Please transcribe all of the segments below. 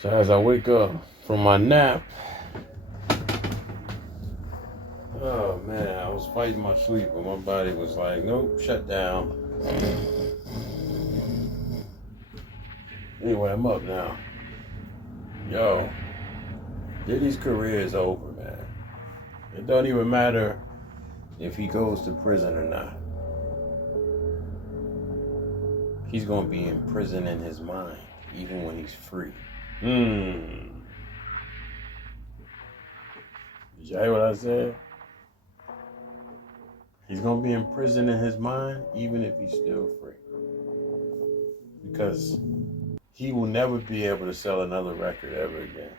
So as I wake up from my nap, oh man, I was fighting my sleep, but my body was like, nope, shut down. Anyway, I'm up now. Yo, Diddy's career is over, man. It don't even matter if he goes to prison or not. He's gonna be in prison in his mind, even when he's free. Did you hear what I said? He's gonna be in prison in his mind, even if he's still free. Because he will never be able to sell another record ever again.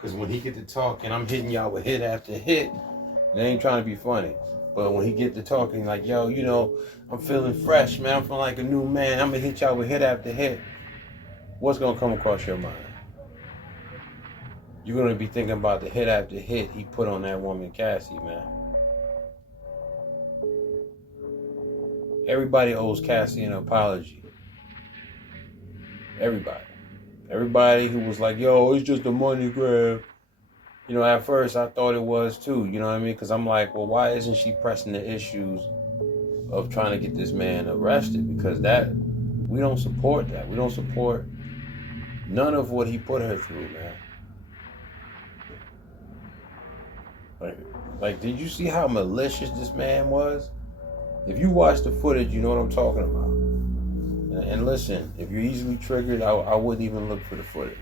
Because when he get to talking, I'm hitting y'all with hit after hit. They ain't trying to be funny. But when he get to talking like, yo, you know, I'm feeling fresh, man. I'm feeling like a new man. I'm going to hit y'all with hit after hit. What's going to come across your mind? You're going to be thinking about the hit after hit he put on that woman, Cassie, man. Everybody owes Cassie an apology. Everybody. Everybody who was like, yo, it's just a money grab. You know, at first I thought it was too, you know what I mean? Because I'm like, well, why isn't she pressing the issues of trying to get this man arrested? Because that, we don't support that. We don't support none of what he put her through, man. Like, did you see how malicious this man was? If you watch the footage, you know what I'm talking about. And listen, if you're easily triggered, I wouldn't even look for the footage.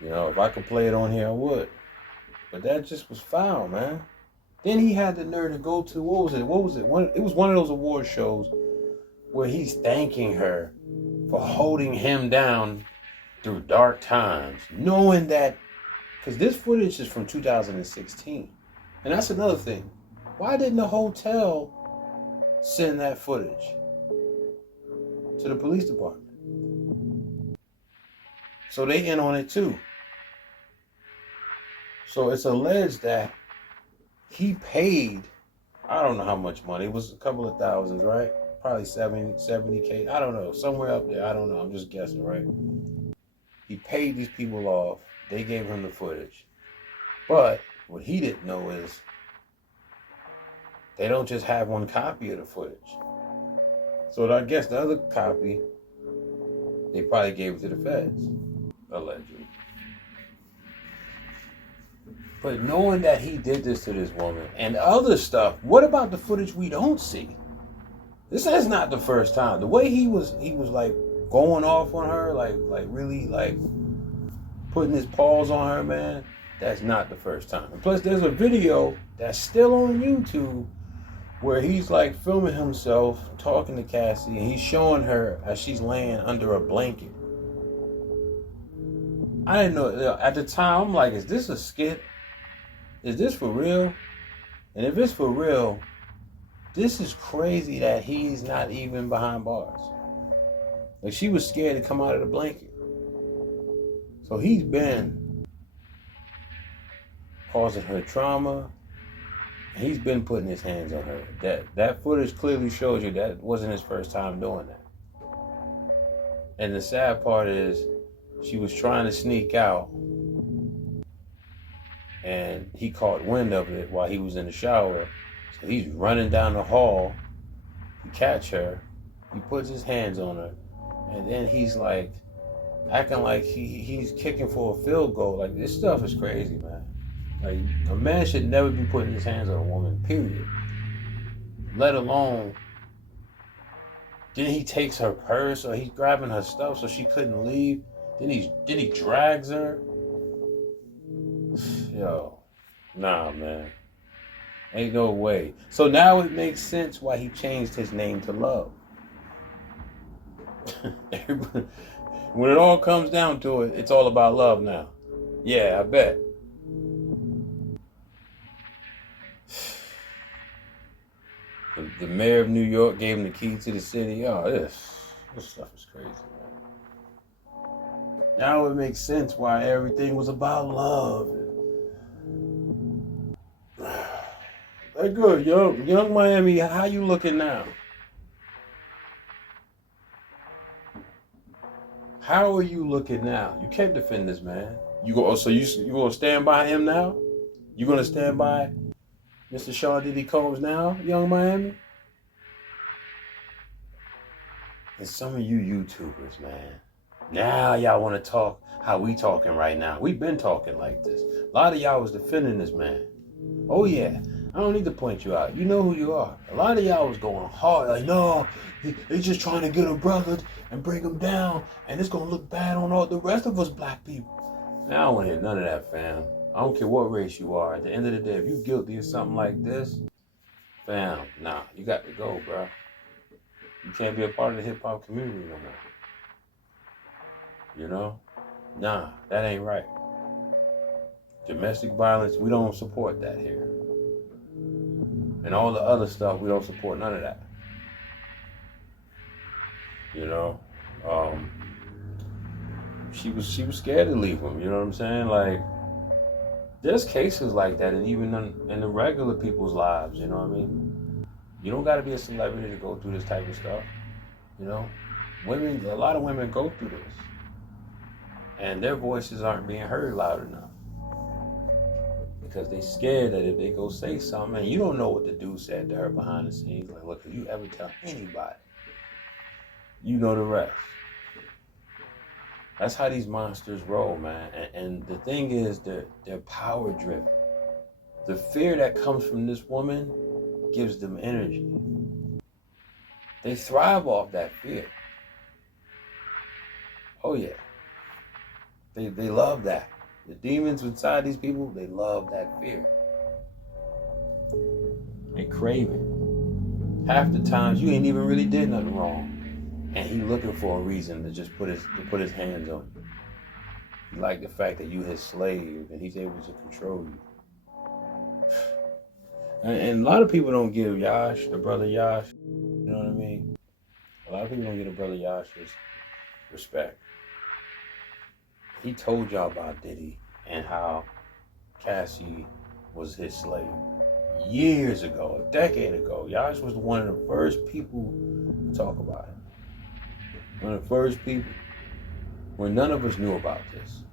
You know, if I could play it on here, I would. But that just was foul, man. Then he had the nerve to go to, what was it? It was one of those award shows where he's thanking her for holding him down through dark times, knowing that, because this footage is from 2016. And that's another thing. Why didn't the hotel send that footage to the police department? So they in on it too. So it's alleged that he paid, I don't know how much money. It was a couple of thousands, right? Probably 70K. I don't know. Somewhere up there. I don't know. I'm just guessing, right? He paid these people off. They gave him the footage. But what he didn't know is they don't just have one copy of the footage. So I guess the other copy, they probably gave it to the feds, allegedly. But knowing that he did this to this woman and other stuff, what about the footage we don't see? This is not the first time. The way he was like going off on her, like really like putting his paws on her, man. That's not the first time. And plus, there's a video that's still on YouTube where he's like filming himself talking to Cassie, and he's showing her as she's laying under a blanket. I didn't know at the time. I'm like, is this a skit? Is this for real? And if it's for real, this is crazy that he's not even behind bars. Like, she was scared to come out of the blanket. So he's been causing her trauma. And he's been putting his hands on her. That footage clearly shows you that wasn't his first time doing that. And the sad part is she was trying to sneak out, and he caught wind of it while he was in the shower. So he's running down the hall to catch her. He puts his hands on her, and then he's like acting like he's kicking for a field goal. Like, this stuff is crazy, man. Like, a man should never be putting his hands on a woman, period. Let alone, then he takes her purse, or he's grabbing her stuff so she couldn't leave. Then he drags her. Yo, nah, man. Ain't no way. So now it makes sense why he changed his name to Love. When it all comes down to it, it's all about love now. Yeah, I bet. The mayor of New York gave him the key to the city. Oh, this stuff is crazy, man. Now it makes sense why everything was about love. Hey, good, young Miami. How you looking now? How are you looking now? You can't defend this man. You go. So you gonna stand by him now? You gonna stand by Mr. Sean Diddy Combs now, Young Miami? And some of you YouTubers, man, now y'all want to talk how we talking right now. We've been talking like this. A lot of y'all was defending this man. Oh yeah, I don't need to point you out. You know who you are. A lot of y'all was going hard, like, no, he's just trying to get a brother and bring him down, and it's gonna look bad on all the rest of us black people. Now I don't want to hear none of that, fam. I don't care what race you are. At the end of the day, if you guilty of something like this, fam, nah, you got to go, bro. You can't be a part of the hip hop community no more. You know? Nah, that ain't right. Domestic violence, we don't support that here. And all the other stuff, we don't support none of that. You know? She was scared to leave him, you know what I'm saying? Like, there's cases like that, and even in the regular people's lives, you know what I mean? You don't got to be a celebrity to go through this type of stuff, you know? Women, a lot of women go through this, and their voices aren't being heard loud enough because they scared that if they go say something, and you don't know what the dude said to her behind the scenes, like, look, if you ever tell anybody, you know the rest. That's how these monsters roll, man. And the thing is, they're power driven. The fear that comes from this woman gives them energy. They thrive off that fear. Oh yeah. They love that. The demons inside these people, they love that fear. They crave it. Half the times you ain't even really did nothing wrong, and he looking for a reason to just put his hands on you. He like the fact that you his slave and he's able to control you. And a lot of people don't give Yash, the brother Yash, you know what I mean? A lot of people don't give the brother Yash his respect. He told y'all about Diddy and how Cassie was his slave years ago, a decade ago. Yash was one of the first people to talk about it. One of the first people when none of us knew about this.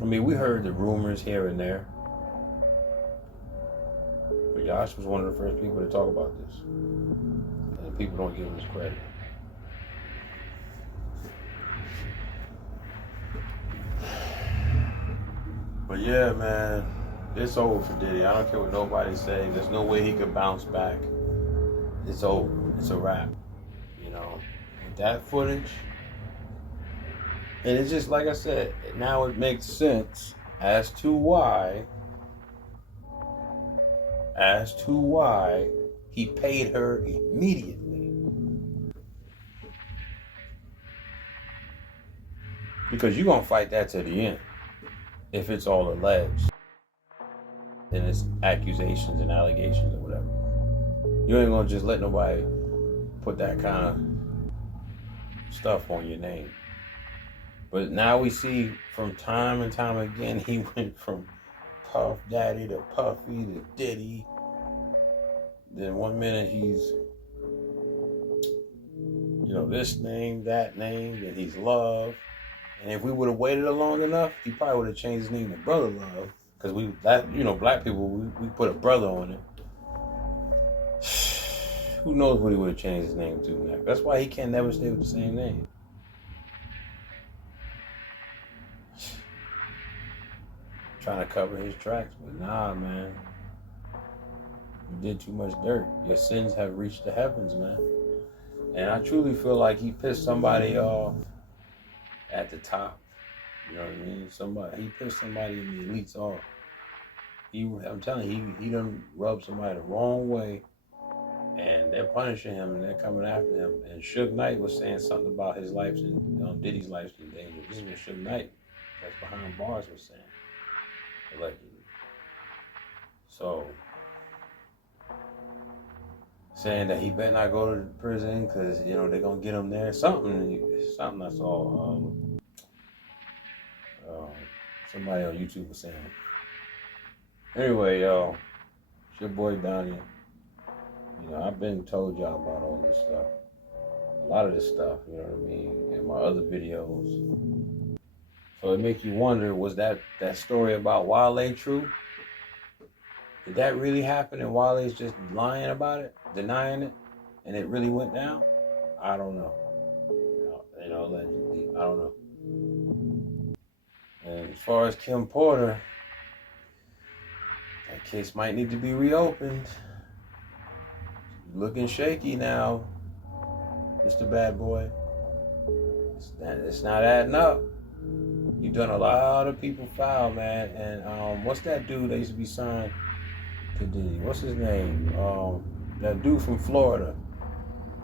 I mean, we heard the rumors here and there, but Yash was one of the first people to talk about this. And people don't give him his credit. But yeah, man, it's over for Diddy. I don't care what nobody say. There's no way he could bounce back. It's over. It's a wrap. You know, with that footage. And it's just like I said, now it makes sense as to why he paid her immediately. Because you're going to fight that to the end. If it's all alleged. And it's accusations and allegations or whatever. You ain't going to just let nobody put that kind of stuff on your name. But now we see from time and time again, he went from Puff Daddy to Puffy to Diddy. Then one minute he's, you know, this name, that name, then he's Love. And if we would have waited long enough, he probably would have changed his name to Brother Love. Because black people, we put a brother on it. Who knows what he would have changed his name to next. That's why he can't never stay with the same name. Trying to cover his tracks, but nah, man. You did too much dirt. Your sins have reached the heavens, man. And I truly feel like he pissed somebody off at the top. You know what I mean? He pissed somebody in the elites off. I'm telling you, he done rubbed somebody the wrong way, and they're punishing him and they're coming after him. And Suge Knight was saying something about his life's in Diddy's life's in danger. This is what Suge Knight, that's behind bars, was saying. Allegedly. So, saying that he better not go to prison because, you know, they're going to get him there. Something I saw. Somebody on YouTube was saying. Anyway, y'all, it's your boy Donnie. You know, I've been told y'all about all this stuff. a lot of this stuff, you know what I mean, in my other videos. So it makes you wonder, was that story about Wale true? Did that really happen and Wale's just lying about it, denying it, and it really went down? I don't know. Allegedly, I don't know. And as far as Kim Porter, that case might need to be reopened. Looking shaky now, Mr. Bad Boy. It's not adding up. You've done a lot of people foul, man. And what's that dude that used to be signed to Diddy? What's his name? That dude from Florida.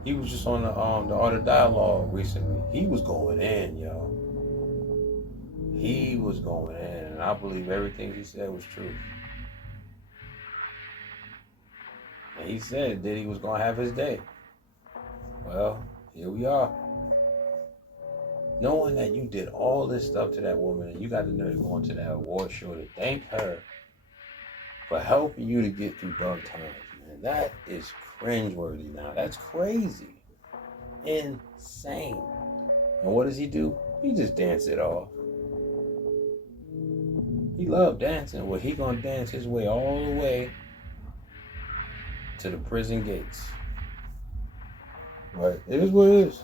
He was just on the Art of Dialogue recently. He was going in, yo. He was going in, and I believe everything he said was true. And he said Diddy was gonna have his day. Well, here we are. Knowing that you did all this stuff to that woman and you got the nerve to go into that award show to thank her for helping you to get through dark times, man. That is cringeworthy now. That's crazy. Insane. And what does he do? He just dance it off. He loved dancing. Well, he gonna dance his way all the way to the prison gates. But it is what it is.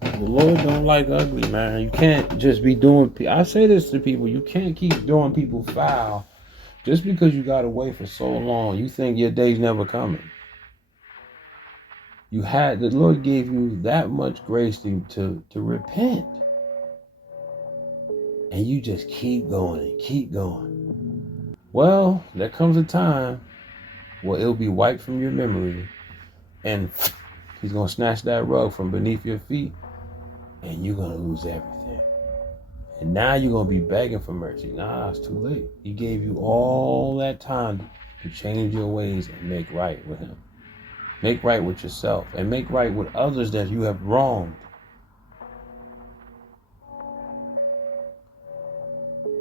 The Lord don't like ugly, man. You can't just be doing... I say this to people. You can't keep doing people foul just because you got away for so long. You think your day's never coming. The Lord gave you that much grace to repent. And you just keep going and keep going. Well, there comes a time where it'll be wiped from your memory. And he's going to snatch that rug from beneath your feet. And you're going to lose everything. And now you're going to be begging for mercy. Nah, it's too late. He gave you all that time to change your ways and make right with him. Make right with yourself. And make right with others that you have wronged.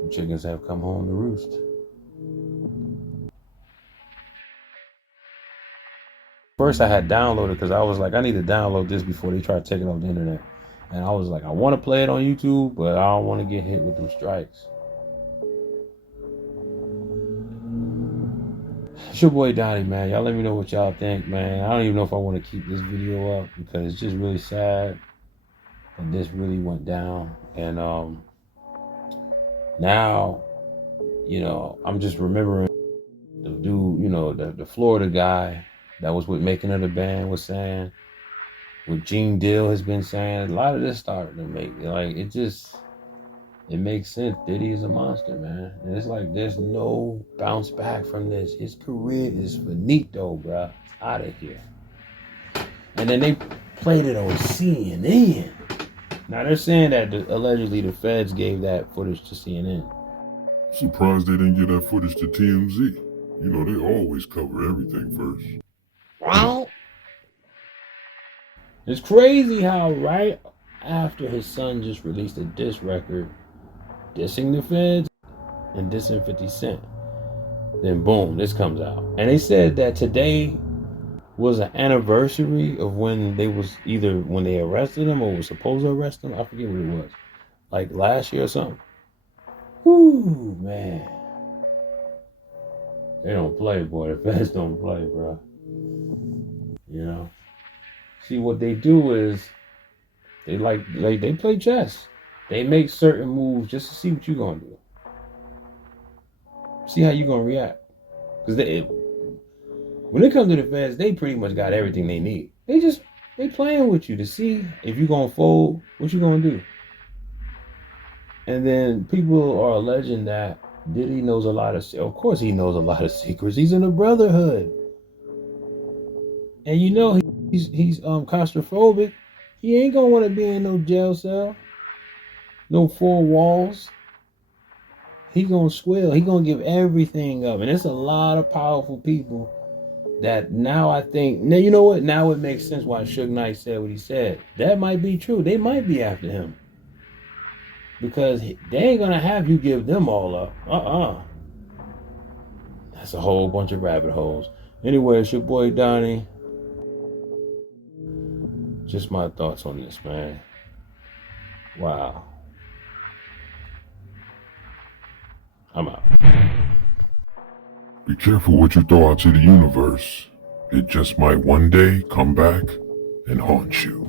The chickens have come home to roost. First I had downloaded because I was like, I need to download this before they try to take it off the internet. And I was like, I want to play it on YouTube, but I don't want to get hit with them strikes. It's your boy Donnie, man. Y'all let me know what y'all think, man. I don't even know if I want to keep this video up because it's just really sad that this really went down. And now, I'm just remembering the dude, the Florida guy that was with Making of the Band was saying, what Gene Deal has been saying. A lot of this starting to make, it makes sense. Diddy is a monster, man. And it's like there's no bounce back from this. His career is finito, bro. It's out of here. And then they played it on CNN. Now they're saying that allegedly the feds gave that footage to CNN. Surprised they didn't give that footage to TMZ. They always cover everything first. Right? It's crazy how right after his son just released a diss record dissing the feds and dissing 50 Cent, then boom, this comes out. And they said that today was an anniversary of when they arrested him or was supposed to arrest him. I forget what it was. Like last year or something. Whoo, man. They don't play, boy. The feds don't play, bro. See, what they do is they they play chess. They make certain moves just to see what you're gonna do. See how you're gonna react. Because when it comes to the feds, they pretty much got everything they need. They playing with you to see if you're gonna fold, what you gonna do. And then people are alleging that Diddy knows of course he knows a lot of secrets. He's in the Brotherhood. And he's claustrophobic. He ain't gonna want to be in no jail cell. No four walls. He gonna squeal. He gonna give everything up. And it's a lot of powerful people that now I think, now you know what? Now it makes sense why Suge Knight said what he said. That might be true. They might be after him. Because they ain't gonna have you give them all up. That's a whole bunch of rabbit holes. Anyway, it's your boy Donnie. just my thoughts on this, man. Wow. I'm out. Be careful what you throw out to the universe. It just might one day come back and haunt you.